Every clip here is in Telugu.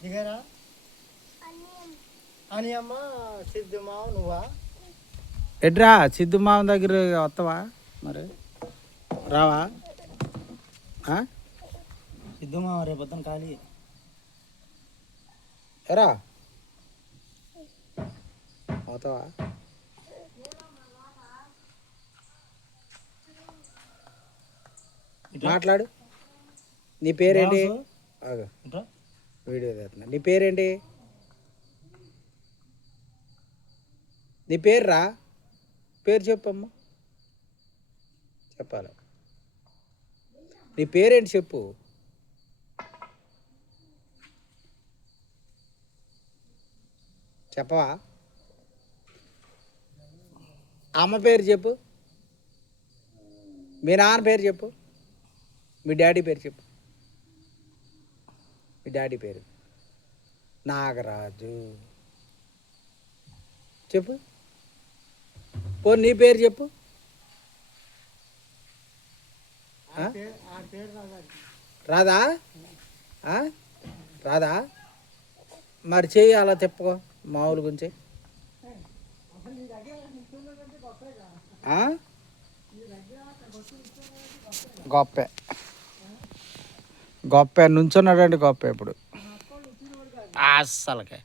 దిగరా అని అమ్మ సిద్ధు మావ నువ్వా ఎడ్రా సిద్ధు మామ దగ్గర వస్తావా మరి రావా సిద్ధు మావ రేపొద్దున ఖాళీ ఎరా అవుతావా మాట్లాడు నీ పేరేంటి వీడియో తీస్తున్నా నీ పేరేంటి నీ పేరు రా పేరు చెప్పమ్మా చెప్పాలి నీ పేరేంటి చెప్పు చెప్పవా అమ్మ పేరు చెప్పు మీ నాన్న పేరు చెప్పు మీ డాడీ పేరు చెప్పు మీ డాడీ పేరు నాగరాజు చెప్పు పో నీ పేరు చెప్పు రాదా రాదా మరి చెయ్యి అలా తిప్పుకో మామూలు గురించి గొప్పే గొప్ప నుంచున్నాడండి గొప్ప ఇప్పుడు అస్సలకే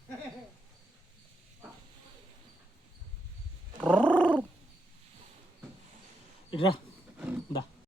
ఇట్రా దా